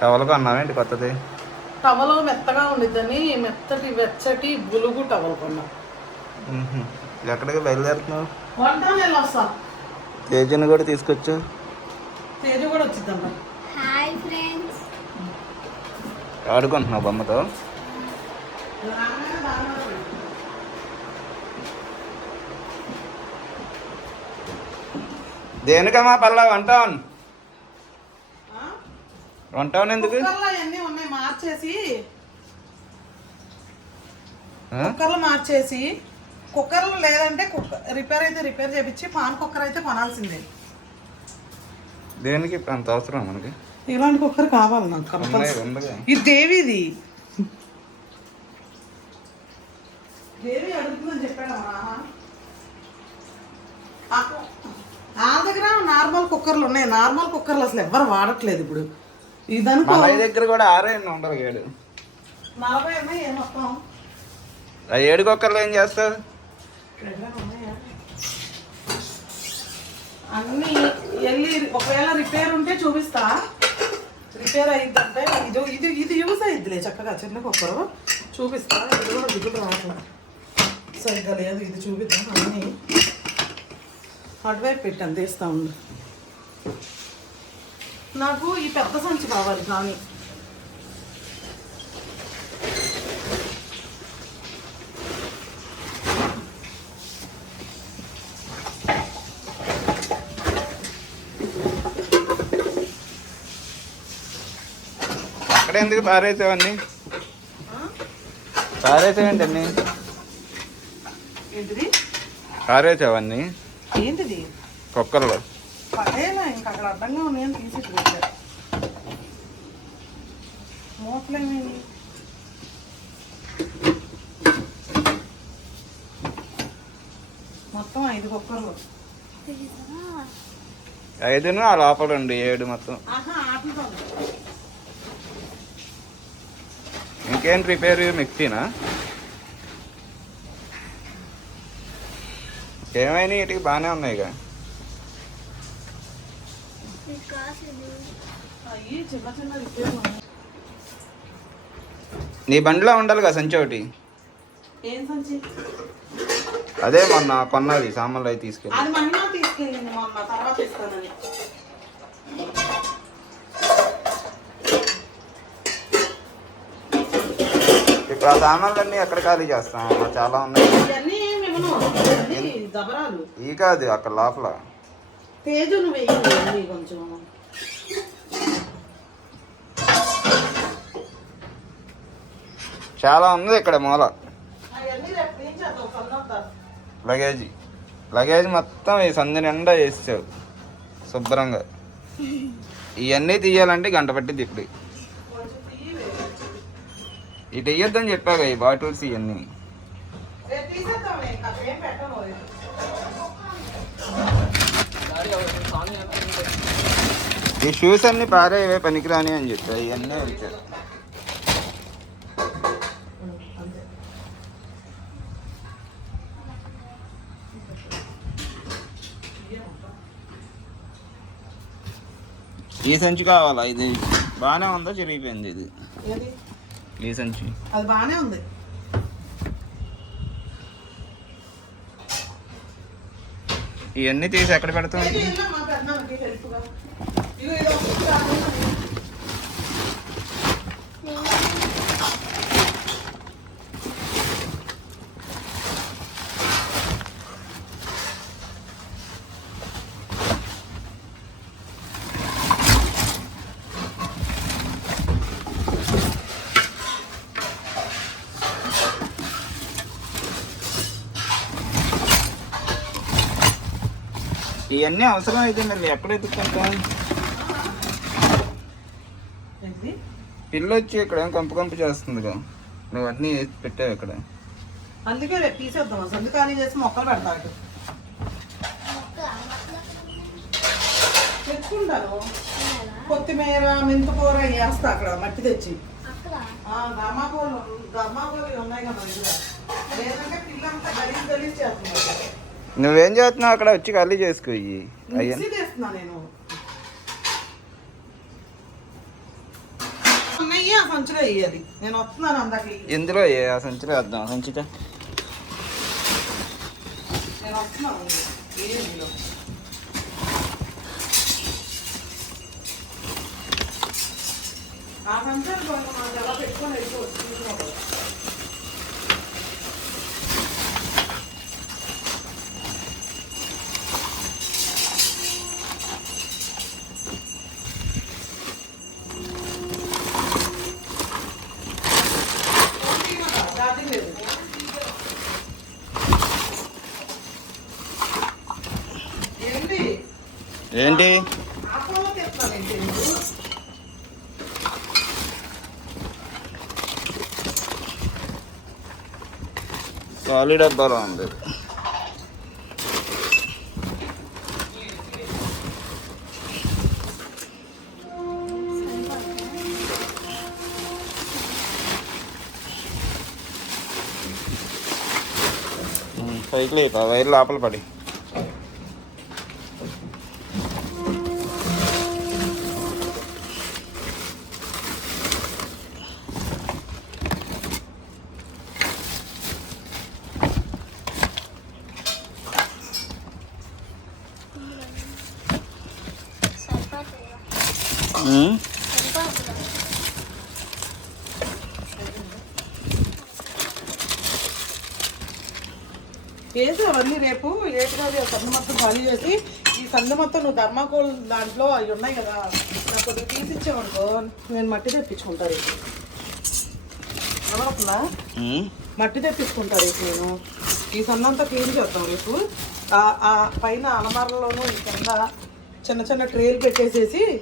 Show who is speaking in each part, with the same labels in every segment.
Speaker 1: Towel కొన్నావేంటి కొత్తది?
Speaker 2: Towel మెత్తగా ఉండిద్దని మెత్తటి వెచ్చటి బులుగు టవల్ కొన్నాం.
Speaker 1: ఎక్కడికి బయలుదేరుతున్నావు?
Speaker 2: వంట వెళ్ళి వస్తాం
Speaker 1: తేజను కూడా తీసుకొచ్చా?
Speaker 2: తేజు కూడా వచ్చిందంట.
Speaker 3: Hi friends.
Speaker 1: ఆడుకుంటున్నావు బొమ్మతో? దేనికమ్మా పల్లా వంటావన్ వంటావన్ ఎందుకు?
Speaker 2: అవన్నీ ఉన్నాయి మార్చేసి? కుక్కర్లు మార్చేసి కుక్కర్లు లేదంటే కుక్కర్ రిపేర్ అయితే రిపేర్ చేపించి పాన్ కుక్కర్ అయితే కొనాల్సిందే.
Speaker 1: దేనికి అంత అవసరం మనకి?
Speaker 2: ఇలాంటి కుక్కర్ కావాలి నాకు కంపల్సరీ. ఇది దేవిది. దేవి అడుగుతుందని చెప్పాడు ఆ దగ్గర నార్మల్ కుక్కర్లు ఉన్నాయి. నార్మల్ కుక్కర్లు అసలు ఎవరు వాడట్లేదు ఇప్పుడు. ఇదనుకో.
Speaker 1: మన దగ్గర కూడా ఆరే ఉండరు ఏడు.
Speaker 2: నలభై ఉన్నాయి ఏ మొత్తం?
Speaker 1: ఆ ఏడు కుక్కర్లు ఏం చేస్తావు?
Speaker 2: అన్నీ వెళ్ళి ఒకవేళ రిపేర్ ఉంటే చూపిస్తా. రిపేర్ అయిందంటే ఇది ఇది ఇది యూజ్ అయ్యిద్దిలే చక్కగా చిన్న కుక్కరు చూపిస్తా ఇది కూడా దిగులు రావట్లా. సరిగ్గా లేదు ఇది చూపిద్దాం అన్నీ. అటువైపు పెట్టాను తీస్తా ఉండు. నాకు ఈ పెద్ద సంచి కావాలి కానీ
Speaker 1: అక్కడ ఎందుకు పారేసావన్నీ? పారేసావేంటి అన్ని
Speaker 2: ఏంటిది?
Speaker 1: పారేసావన్నీ?
Speaker 2: ఏంటిది?
Speaker 1: కుక్కర్లు.
Speaker 2: అక్కడ అడ్డంగా ఉన్నాయని తీసి ఇటు పెట్టా మూతలేమేమి మొత్తం ఐదు కుక్కర్లు.
Speaker 1: ఐదును ఆ లోపల ఉండి ఏడు మొత్తం. ఇంకేం రిపేర్ మిక్సీనా ఏమైనా ఇటుకి బాగానే ఉన్నాయిగా
Speaker 2: చిన్న చిన్న రిపేర్లు ఉన్నాయి
Speaker 1: నీ బండిలో ఉండాలిగా సంచి ఒకటి. అదే మొన్న కొన్నది సామాన్లు అవి తీసుకెళ్ళి. ఇప్పుడు ఆ సామాన్లన్నీ ఎక్కడ ఖాళీ చేస్తాం? చాలా ఉన్నాయి. ఈ కాదు అక్కడ లోపల.
Speaker 2: తేజును వెయ్యి కొంచెం.
Speaker 1: చాలా ఉంది ఇక్కడ మూల. లగేజ్. లగేజ్ మొత్తం ఈ సందు నిండా వేసావు శుభ్రంగా. ఇవన్నీ తీయాలంటే గంట పట్టింది ఇప్పుడు. ఇటు వేయొద్దని చెప్పాగా ఈ బాటిల్స్ ఇవన్నీ. ఈ షూస్ అన్ని పారేవే పనికిరాని అని చెప్పా ఇవన్నీ వెళ్తాయి ఈ సంచి కావాలా? ఇది బాగానే ఉందా? చిరిగిపోయింది ఇది. ఈ సంచి.
Speaker 2: అది బాగానే ఉంది.
Speaker 1: ఇవన్నీ తీసి ఎక్కడ పెడతాం
Speaker 2: ఏది అయినా మా పెద్దనాన్నకి హెల్ప్గా ఇగో ఇది ఒకటి కాకుండా
Speaker 1: ఇవన్నీ అవసరం అయితే మరి ఎక్కడ ఎత్తుకుంటాం
Speaker 2: ఏంటి
Speaker 1: పిల్లి వచ్చి ఇక్కడ ఏం కంపు కంపు చేస్తుందిగా? నువ్వు అన్నీ వేసి పెట్టావు ఇక్కడ.
Speaker 2: అందుకే రేపు తీసేద్దాం. సందు ఖాళీ చేసి మొక్కలు పెడతా ఇటు. తెచ్చుకుంటాను కొత్తిమీర మెంతుకూర వేస్తా అక్కడ మట్టి తెచ్చి. ధర్మాకోలు ధర్మాకోలు ఉన్నాయి కదా లేదంటే పిల్లంతా గలీజ్ గలీజ్ చేస్తున్నారు.
Speaker 1: నువ్వేం చేస్తున్నావు అక్కడ? వచ్చి ఖాళీ చేసుకో ఇవి అయ్యా
Speaker 2: నేను. ఇవి ఆ సంచిలో వేయాలి నేను వస్తున్నాను అందరికి.
Speaker 1: ఇందులో ఏ ఆ సంచిలో వేద్దాం? సంచితో
Speaker 2: నేను వస్తున్నాను. ఆ సంచాలు? కొంచెం మనకు ఎలా పెట్టుకొని వెళ్ళిపోవచ్చు చూసుకోవాలి. ఛార్జింగ్ లేదు ఏంటి
Speaker 1: ఏంటి
Speaker 2: ఆ ఫోన్లో తెస్తున్నాను ఏంటి నువ్వు?
Speaker 1: ఖాళీ డబ్బాలో ఉంది ఉమ్, పైకి లేపా వైర్ లోపల పడి
Speaker 2: చేసి అవన్నీ రేపు లేట్గా సందు మొత్తం ఖాళీ చేసి ఈ సందు మొత్తం నువ్వు ధర్మాకోల్ దాంట్లో అవి ఉన్నాయి కదా నాకు కొద్దిగా తీసి ఇచ్చావనుకో నేను మట్టి తెప్పించుకుంటా రేపు.
Speaker 1: ఉమ్.
Speaker 2: మట్టి తెప్పించుకుంటా రేపు నేను. ఈ సందంతా క్లీన్ చేద్దాం రేపు. ఆ- ఆ పైన అలమారలోనూ ఈ కింద చిన్న చిన్న ట్రేలు పెట్టేసేసి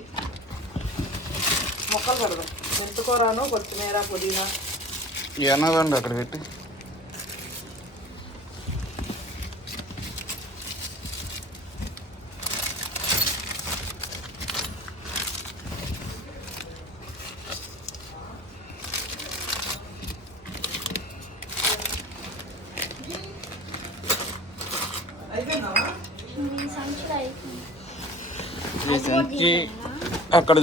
Speaker 2: మొక్కలు పెడదాం. మెంతుకూరను కొత్తిమీర పుదీనా.
Speaker 1: ఏనాదండి అక్కడ పెట్టి. అక్కడ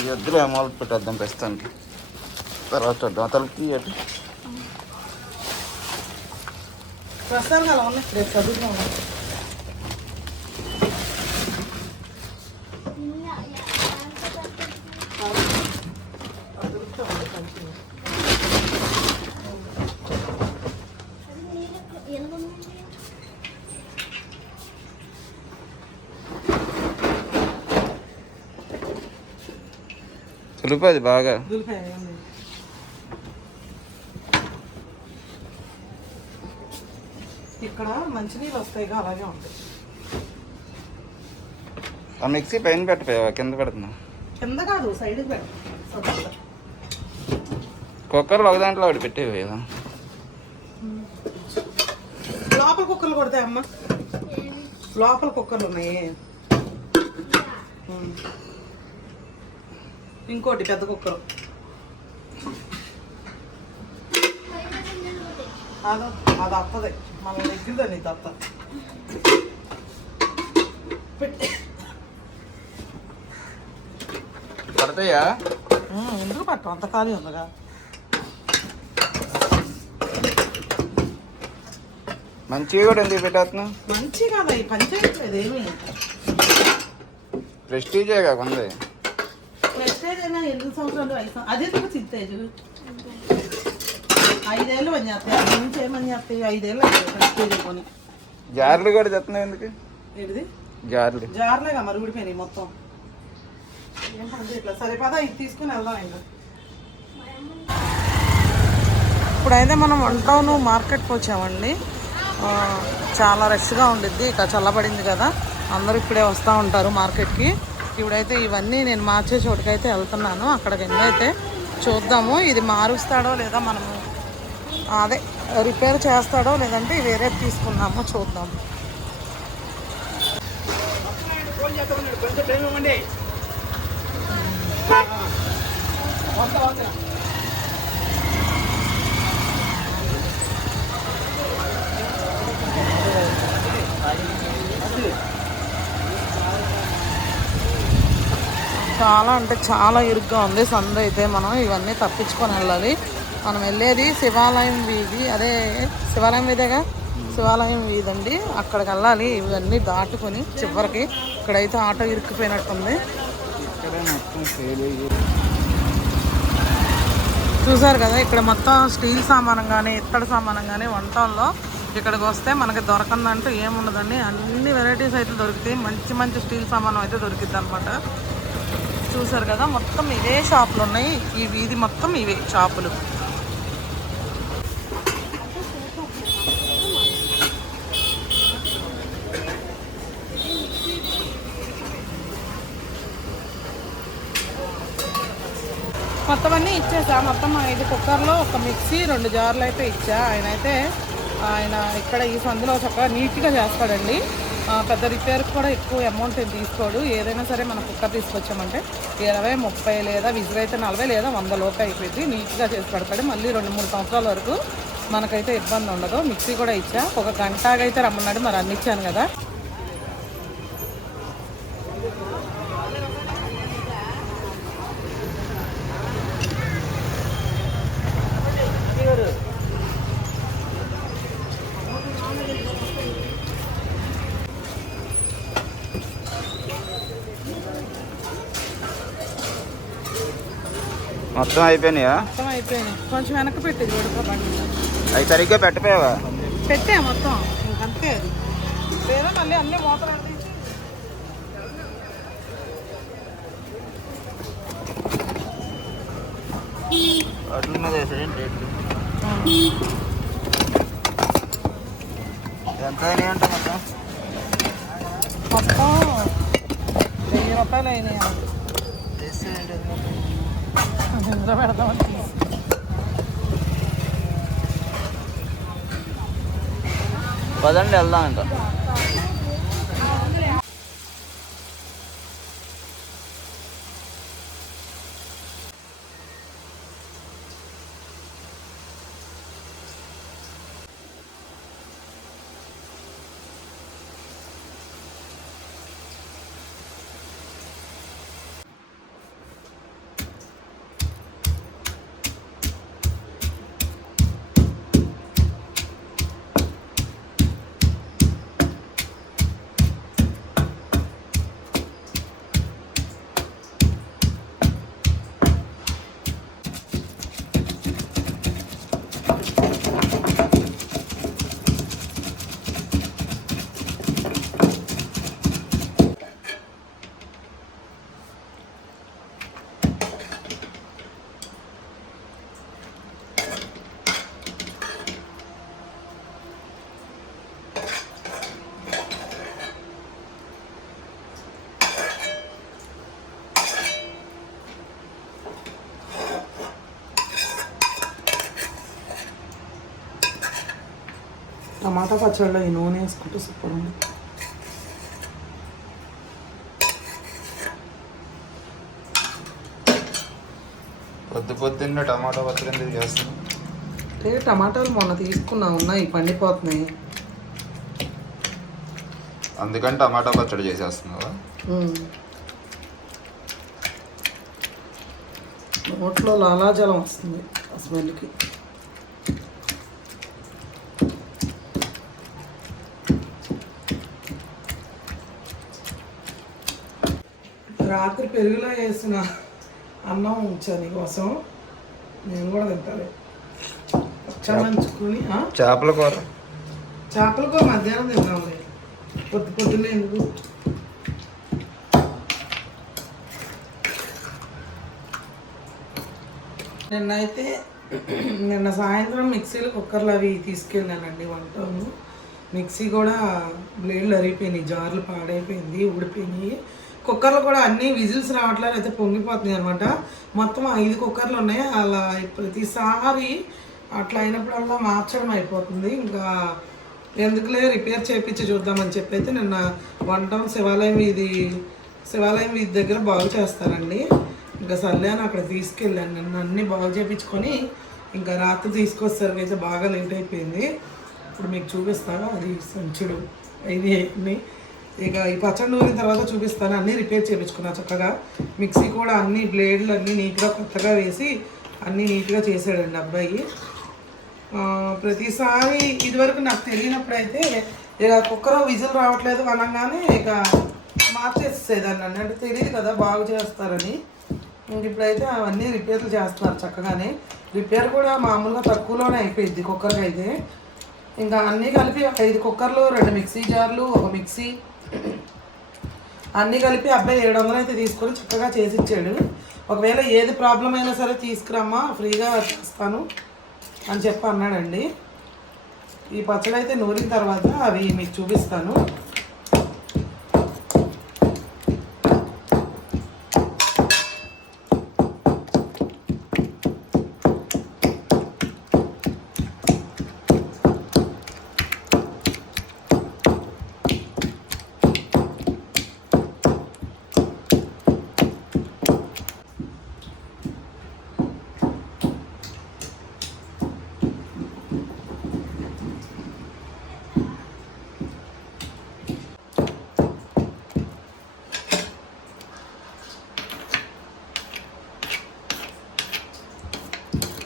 Speaker 1: ఈ వద్దులే అమౌంట్ పెట్టేద్దాం ప్రస్తుతానికి. తర్వాత చూద్దాం
Speaker 2: ప్రస్తుతానికి అలా ఉన్నాయి. రేపు చదువుతున్నాం
Speaker 1: చులుపు అది బాగా.
Speaker 2: ఇక్కడ మంచినీళ్ళు వస్తాయిగా అలాగే ఉంటాయి.
Speaker 1: ఆ మిక్సీ పైన పెట్టిపోయావా? కింద పెడుతున్నా.
Speaker 2: కింద కాదు సొంతంగా.
Speaker 1: కుక్కర్లో ఒక దాంట్లో ఒకటి పెట్టేవి కదా.
Speaker 2: లోపల కుక్కర్లు కొడతాయి అమ్మ లోపల కుక్కర్లు ఉన్నాయి. ఇంకోటి పెద్ద కుక్కరు. అది అది అత్తది. మన దగ్గరదని ఇది అత్త.
Speaker 1: పడతాయా?
Speaker 2: ఎందుకు పట్టం అంత ఖాళీ ఉందిగా.
Speaker 1: మంచిగా కూడా ఎందుకు పెట్టేస్తున్నావు?
Speaker 2: మంచి కదా ఈ ఏమి
Speaker 1: ప్రెస్టీజే
Speaker 2: ప్రెస్టేజ్ అయినా ఎనిమిది సంవత్సరాలు ఐదు సంవత్సరాలు అదే ఒక సిద్ధేజ్ ఐదేళ్ళు పని చేస్తాయి. ఐదు నుంచి ఏమని చేస్తాయి? ఐదేళ్ళు కొని
Speaker 1: జార్లు కూడా చెప్తున్నావు ఎందుకు?
Speaker 2: ఏంటిది?
Speaker 1: జార్లు.
Speaker 2: జార్లేగా మరి ఊడిపోయినాయి మొత్తం. ఏం పని చేయట్లేదు సరే పద ఇది తీసుకుని వెళ్దాం ఇంకా. ఇప్పుడైతే మనం వన్ టౌన్ మార్కెట్కి వచ్చామండి. చాలా రష్గా ఉండిద్ది. ఇక చల్లబడింది కదా. అందరూ ఇప్పుడే వస్తూ ఉంటారు మార్కెట్కి. ఇప్పుడైతే ఇవన్నీ నేను మార్చే చోటుకైతే వెళ్తున్నాను. అక్కడ ఎన్నైతే చూద్దాము. ఇది మారుస్తాడో లేదా మనము అదే రిపేర్ చేస్తాడో లేదంటే వేరే తీసుకున్నాము చూద్దాము. చాలా అంటే చాలా ఇరుగ్గా ఉంది. సందు అయితే మనం ఇవన్నీ తప్పించుకొని వెళ్ళాలి. మనం వెళ్ళేది శివాలయం వీధి. అదే శివాలయం వీధేగా? శివాలయం వీధి అండి అక్కడికి వెళ్ళాలి. ఇవన్నీ దాటుకొని చివరికి ఇక్కడైతే ఆటో ఇరుక్కుపోయినట్టుంది. చూసారు కదా ఇక్కడ మొత్తం స్టీల్ సామానం కానీ ఇత్తడి సామానం కానీ వంటల్లో ఇక్కడికి వస్తే మనకి దొరకందంటూ ఏముండదండి. అన్ని వెరైటీస్ అయితే దొరుకుతాయి. మంచి మంచి స్టీల్ సామానం అయితే దొరికిద్ది అనమాట చూసారు కదా మొత్తం ఇవే షాపులు ఉన్నాయి. ఈ వీధి మొత్తం ఇవే షాపులు. మొత్తం అన్నీ ఇచ్చేసా. మొత్తం ఐదు కుక్కర్లో ఒక మిక్సీ రెండు జార్లు అయితే ఇచ్చా. ఆయన అయితే ఆయన ఇక్కడ ఈ సందులో చక్కగా నీట్గా చేస్తాడండి. పెద్ద రిపేర్కి కూడా ఎక్కువ అమౌంట్ ఏం తీసుకోడు. ఏదైనా సరే మన కుక్కర్ తీసుకొచ్చామంటే ఇరవై ముప్పై లేదా విజిల్ అయితే నలభై లేదా వంద లోపు అయిపోయింది. నీట్గా చేసి పెడతాడు. మళ్ళీ రెండు మూడు సంవత్సరాల వరకు మనకైతే ఇబ్బంది ఉండదు. మిక్సీ కూడా ఇచ్చా. ఒక గంటకైతే రమ్మన్నాడు. మరి అన్నిచ్చాను కదా.
Speaker 1: మొత్తం అయిపోయినాయా
Speaker 2: మొత్తం అయిపోయింది కొంచెం వెనక పెట్టింది
Speaker 1: అవి సరిగ్గా పెట్టపోయావా?
Speaker 2: పెట్టే మొత్తం. ఇంకంతే అది. లేదా మళ్ళీ అన్ని మూతలు
Speaker 1: వాటి మీద వేసేయండి రేట్లు? ఎంత అయినాయి అంటే మొత్తం?
Speaker 2: మొత్తం వెయ్యి రూపాయలు అయినాయి.
Speaker 1: వేసేయండి
Speaker 2: పెడతామని తీసి.
Speaker 1: పదండి వెళ్దాం ఇంకా
Speaker 2: టమాటా పచ్చడిలో ఈ నూనె వేసుకుంటే సూపర్ ఉంది.
Speaker 1: పొద్దు పొద్దున్నే టమాటో పచ్చడి ఎందుకు చేస్తాను
Speaker 2: అంటే టమాటాలు మొన్న తీసుకున్నా ఉన్నాయి పండిపోతున్నాయి.
Speaker 1: అందుకని టమాటో పచ్చడి చేసేస్తున్నావా.
Speaker 2: నోట్లో లాలాజలం వస్తుంది ఆ స్మెల్కి. పెరుగులో వేసిన అన్నం ఉంచాను కోసం. నేను కూడా తింటాను పచ్చమంచుకొని
Speaker 1: చేపల కూర.
Speaker 2: చేపలకు మధ్యాహ్నం తిన్నాము పొద్దు పొద్దున్నే ఎందుకు? నిన్నైతే నిన్న సాయంత్రం మిక్సీలు కుక్కర్లు అవి తీసుకెళ్ళానండి వంటను. మిక్సీ కూడా బ్లేడ్లు అరిగిపోయినాయి జార్లు పాడైపోయింది ఊడిపోయినాయి. కుక్కర్లు కూడా అన్ని విజిల్స్ రావట్లేదు అయితే పొంగిపోతున్నాయి అనమాట మొత్తం ఐదు కుక్కర్లు ఉన్నాయి అలా ప్రతిసారి అట్లా అయినప్పుడల్లా మార్చడం అయిపోతుంది. ఇంకా ఎందుకులే రిపేర్ చేయించి చూద్దామని చెప్పి అయితే నిన్న వంటం శివాలయం ఇది శివాలయం వీధి దగ్గర బాగు చేస్తారండి. ఇంకా సర్లే అని అక్కడ తీసుకెళ్ళాను. నన్ను అన్నీ బాగు చేయించుకొని ఇంకా రాత్రి తీసుకొస్తారు అయితే బాగా లేట్ అయిపోయింది. ఇప్పుడు మీకు చూపిస్తాను అది సంచుడు ఇది అన్ని ఇక ఈ పచ్చడి నూరిన తర్వాత చూపిస్తాను. అన్నీ రిపేర్ చేయించుకున్నా చక్కగా. మిక్సీ కూడా అన్ని బ్లేడ్లు అన్నీ నీట్గా కొత్తగా వేసి అన్నీ నీట్గా చేసాడండి అబ్బాయి. ప్రతిసారి ఇదివరకు నాకు తెలియనప్పుడైతే ఇక కుక్కర్ విజిల్ రావట్లేదు అనగానే ఇక మార్చేసేదాన్ని అండి అంటే తెలియదు కదా బాగు చేస్తారని. ఇంక ఇప్పుడైతే అవన్నీ రిపేర్లు చేస్తున్నారు చక్కగానే. రిపేర్ కూడా మామూలుగా తక్కువలోనే అయిపోయింది కుక్కర్కి అయితే. ఇంకా అన్నీ కలిపి ఐదు కుక్కర్లు రెండు మిక్సీ జార్లు ఒక మిక్సీ అన్నీ కలిపి అబ్బాయి ఏడు వందలు అయితే తీసుకొని చక్కగా చేసి ఇచ్చాడు ఒకవేళ ఏది ప్రాబ్లం అయినా సరే తీసుకురమ్మా ఫ్రీగా చేస్తాను అని చెప్పి అన్నాడండి. ఈ పచ్చడి అయితే నూరిన తర్వాత అవి మీకు చూపిస్తాను.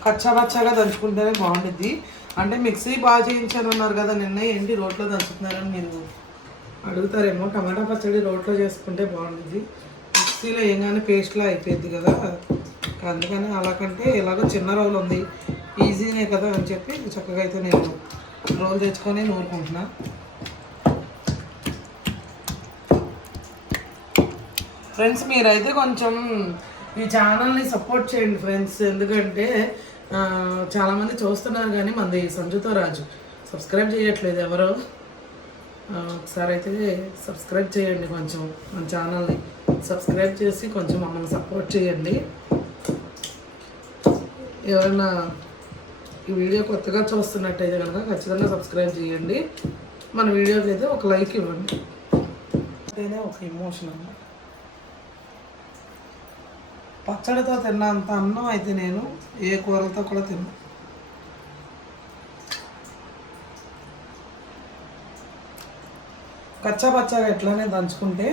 Speaker 2: కచ్చాబచ్చాగా దంచుకుంటేనే బాగుండిద్ది. అంటే మిక్సీ బాగా చేయించాను అన్నారు కదా నిన్న ఏంటి రోట్లో దంచుతున్నారని మీరు అడుగుతారేమో. టమాటా పచ్చడి రోట్లో చేసుకుంటే బాగుండిద్ది. మిక్సీలో ఏం కానీ పేస్ట్లా అయిపోయింది కదా. అందుకని అలాకంటే ఇలాగో చిన్న రోల్ ఉంది. ఈజీనే కదా అని చెప్పి చక్కగా అయితే నేను రోల్ తెచ్చుకొని నూరుకుంటున్నా. ఫ్రెండ్స్ మీరైతే కొంచెం ఈ ఛానల్ని సపోర్ట్ చేయండి ఫ్రెండ్స్. ఎందుకంటే చాలామంది చూస్తున్నారు కానీ మనది సంజుతో రాజు. సబ్స్క్రైబ్ చేయట్లేదు ఎవరు. ఒకసారి అయితే సబ్స్క్రైబ్ చేయండి కొంచెం మన ఛానల్ని సబ్స్క్రైబ్ చేసి కొంచెం మమ్మల్ని సపోర్ట్ చేయండి. ఎవరైనా ఈ వీడియో కొత్తగా చూస్తున్నట్టయితే కనుక ఖచ్చితంగా సబ్స్క్రైబ్ చేయండి. మన వీడియోకి అయితే ఒక లైక్ ఇవ్వండి. అంటేనే ఒక ఎమోషన్ అన్నమాట. పచ్చడితో తిన్నంత అన్నం అయితే నేను ఏ కూరలతో కూడా తిన్నా. కచ్చా పచ్చగా ఎట్లానే దంచుకుంటే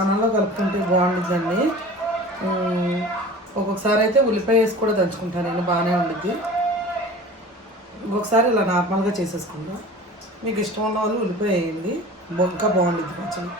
Speaker 2: అన్నంలో కలుపుకుంటే బాగుంటుందండి. ఒక్కొక్కసారి అయితే ఉల్లిపాయ వేసి కూడా దంచుకుంటాను నేను బాగానే ఉండిద్ది. ఇంకొకసారి ఇలా నార్మల్గా చేసేసుకుందాం మీకు ఇష్టం ఉన్న వాళ్ళు ఉల్లిపాయ వేయండి. ఇంకా బాగుండిద్ది పచ్చడి.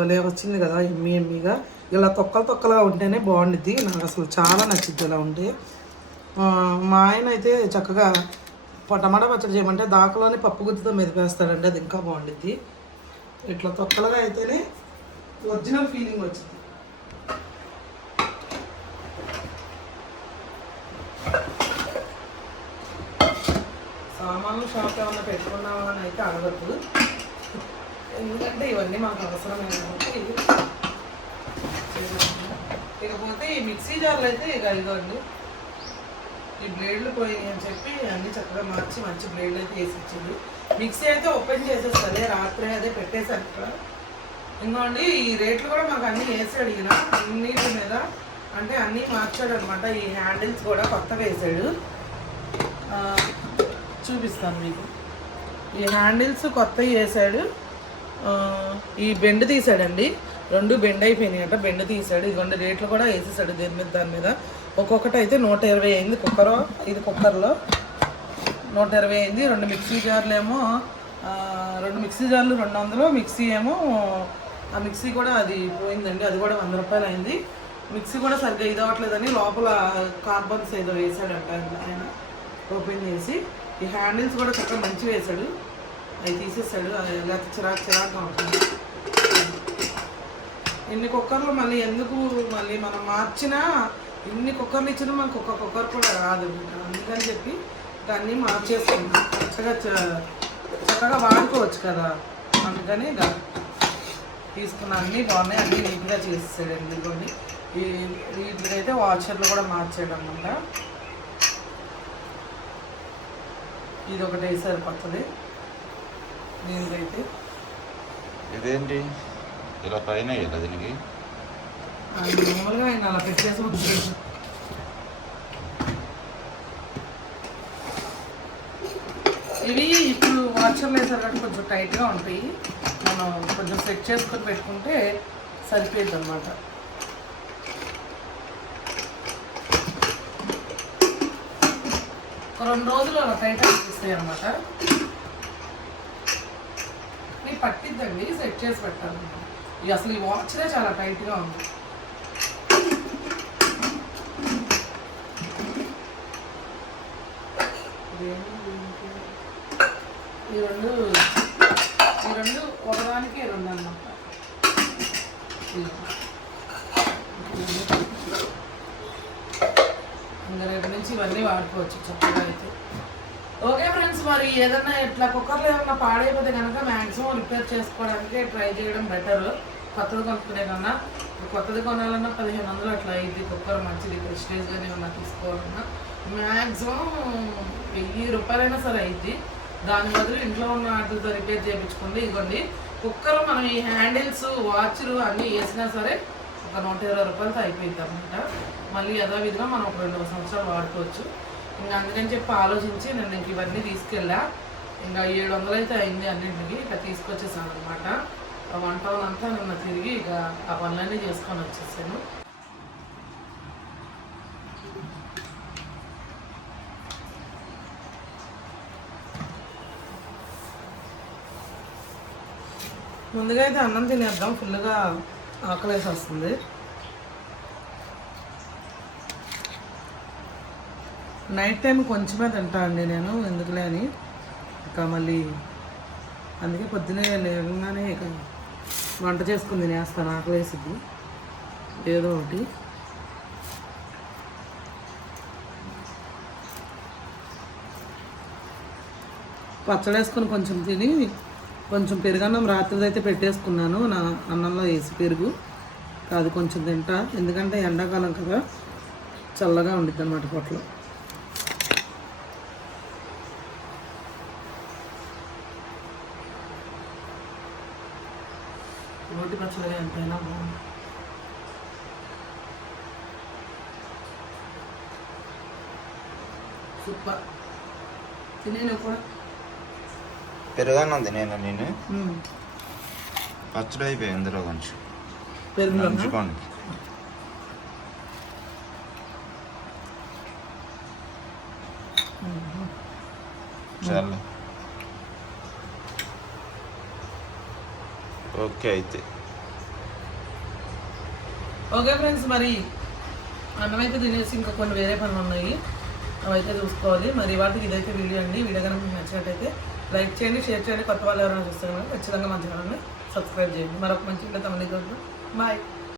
Speaker 2: భలే వచ్చింది కదా ఎమ్మి ఎమ్మిగా. ఇలా తొక్కలు తొక్కలుగా ఉంటేనే బాగుండిద్ది నాకు అసలు చాలా నచ్చింది ఇలా ఉంటే. మా ఆయన అయితే చక్కగా టమాటా పచ్చడి చేయమంటే దాకలోనే పప్పు గుత్తితో మెదిపేస్తాడండి అది ఇంకా బాగుండిద్ది. ఇట్లా తొక్కలుగా అయితేనే ఒరిజినల్ ఫీలింగ్ వచ్చింది. సామాన్లు షాప్ ఏమన్నా పెట్టుకున్నామని అని అయితే అడగద్దు. ఎందుకంటే ఇవన్నీ మాకు అవసరమే కాబట్టి ఇకపోతే ఈ మిక్సీ జార్లు అయితే ఇక ఇదిగోండి. ఈ బ్లేడ్లు పోయాయి అని చెప్పి అన్ని చక్కగా మార్చి మంచి బ్లేడ్లు అయితే వేసి ఇచ్చింది మిక్సీ అయితే ఓపెన్ చేసేస్తుంది రాత్రి అదే పెట్టేశారు ఇక్కడ. ఎందుకండి ఈ రేట్లు కూడా మాకు అన్నీ వేసి అడిగిన అన్నిటి మీద అంటే అన్నీ మార్చాడు అనమాట ఈ హ్యాండిల్స్ కూడా కొత్తగా వేసాడు. చూపిస్తాను మీకు. ఈ హ్యాండిల్స్ కొత్తవి వేసాడు. ఈ బెండ్ తీసాడండి. రెండు బెండ్ అయిపోయినాయట. బెండ్ తీసాడు. ఇదిగోండి రేట్లు కూడా వేసేసాడు దీని మీద దాని మీద. ఒక్కొక్కటి అయితే నూట ఇరవై అయింది కుక్కర్ ఇది కుక్కర్లో నూట ఇరవై అయింది. రెండు మిక్సీ జార్లు ఏమో రెండు మిక్సీ జార్లు రెండు వందలు. మిక్సీ ఏమో ఆ మిక్సీ కూడా అది పోయిందండి. అది కూడా వంద రూపాయలు అయింది. మిక్సీ కూడా సరిగ్గా ఇది అవ్వట్లేదని లోపల కార్బన్స్ ఏదో వేసాడంట ఆయన. ఓపెన్ చేసి. ఈ హ్యాండిల్స్ కూడా చక్కగా మంచి వేసాడు. అవి తీసేసాడు. అది లేకపోతే చిరాకు చిరాకుగా ఉంటుంది. ఎన్ని కుక్కర్లు మళ్ళీ ఎందుకు మళ్ళీ మనం మార్చినా ఎన్ని కుక్కర్లు ఇచ్చినా మనకు ఒక్క కుక్కర్ కూడా రాదు. అందుకని చెప్పి దాన్ని మార్చేసుకున్నాం. చక్కగా చక్కగా వాడుకోవచ్చు కదా. అందుకని తీసుకున్న అన్నీ బాగున్నాయి. అన్నీ నీట్గా చేసేసాడు ఇదిగోండి ఈ వీటికైతే వాచర్లు కూడా మార్చాడు అనమాట ఇది ఒకటి వేసారు కొత్తది దీనికైతే
Speaker 1: ఇదేంటి? ఇలా పైన ఇలా దీనికి?
Speaker 2: మామూలుగా ఆయన అలా పెట్టేసి ఇవి ఇప్పుడు వాచర్లు వేసారు కాబట్టి కొంచెం టైట్గా ఉంటాయి. మనం కొంచెం సెట్ చేసుకొని పెట్టుకుంటే సరిపోయింది అనమాట రెండు రోజులు అలా టైట్ అనిపిస్తాయి అనమాట ఇది పట్టిద్దండి సెట్ చేసి పెట్టాలి. ఇది అసలు ఈ వాచ్నే చాలా టైట్గా ఉంది. ఈ రెండు ఈ రెండు ఒకదానికి రెండు అన్నమాట. ఇంకా రేపు నుంచి ఇవన్నీ వాడుకోవచ్చు చక్కగా. మరి ఏదైనా ఇట్లా కుక్కర్లో ఏమన్నా పాడైపోతే కనుక మ్యాక్సిమం రిపేర్ చేసుకోవడానికి ట్రై చేయడం బెటర్ కొత్తది కొనుక్కునే కన్నా కొత్తది కొనాలన్నా పదిహేను వందలు అట్లా ఇది కుక్కర్ మంచిది ప్రెస్టేజ్గానే ఏమన్నా తీసుకోవాలన్నా. మ్యాక్సిమం వెయ్యి రూపాయలైనా సరే అయింది. దాని బదులు ఇంట్లో ఉన్న వాటితో రిపేర్ చేయించుకోండి ఇదిగోండి కుక్కర్ మనం ఈ హ్యాండిల్స్ వాచ్లు అన్నీ వేసినా సరే ఒక నూట ఇరవై రూపాయలతో అయిపోయింది అనమాట మళ్ళీ యథావిధిగా మనం ఒక రెండు సంవత్సరాలు వాడుకోవచ్చు. ఇంకా అందుకని చెప్పి ఆలోచించి నేను ఇంక ఇవన్నీ తీసుకెళ్ళా. ఇంకా ఏడు వందలు అయితే అయింది అన్నింటికి. ఇక తీసుకొచ్చేసాను అనమాట వన్ టౌన్ అంతా నిన్న తిరిగి ఇక ఆ పనులన్నీ చేసుకొని వచ్చేసాను. ముందుగా అయితే అన్నం తినేద్దాం. ఫుల్గా ఆకలేసి వస్తుంది. నైట్ టైం కొంచెమే తింటా అండి నేను ఎందుకులే అని. ఇక మళ్ళీ అందుకే పొద్దునే లేకుండానే ఇక వంట చేసుకుని తినేస్తాను ఆకలేసిద్ది. ఏదో ఒకటి. పచ్చడి వేసుకొని కొంచెం తిని కొంచెం పెరుగన్నం రాత్రిదైతే పెట్టేసుకున్నాను నా అన్నంలో వేసి పెరుగు. అది కొంచెం తింటా ఎందుకంటే ఎండాకాలం కదా చల్లగా ఉండిద్ది అనమాట పొట్టలో రోటి పచ్చడి ఎంతైనా బాగుంది సూపర్. తినేను కూడా
Speaker 1: పెరుగన్నం తినేను నేను. పచ్చడి అయిపోయి ఇందులో కొంచెం.
Speaker 2: పెరుగులో
Speaker 1: నంచుకోండి. చాలు ఓకే అయితే.
Speaker 2: ఓకే ఫ్రెండ్స్ మరి అన్నం అయితే తినేసి ఇంకా కొన్ని వేరే పనులు ఉన్నాయి. అవైతే చూసుకోవాలి. మరి వాటికి ఇదైతే వీడియో అండి. వీడియో కనుక మీకు నచ్చినట్టయితే లైక్ చేయండి షేర్ చేయండి. కొత్త వాళ్ళు ఎవరైనా చూస్తే కనుక ఖచ్చితంగా మంచి ఛానల్ని సబ్స్క్రైబ్ చేయండి. మరొక మంచి వీడియోతో మళ్ళీ బాయ్.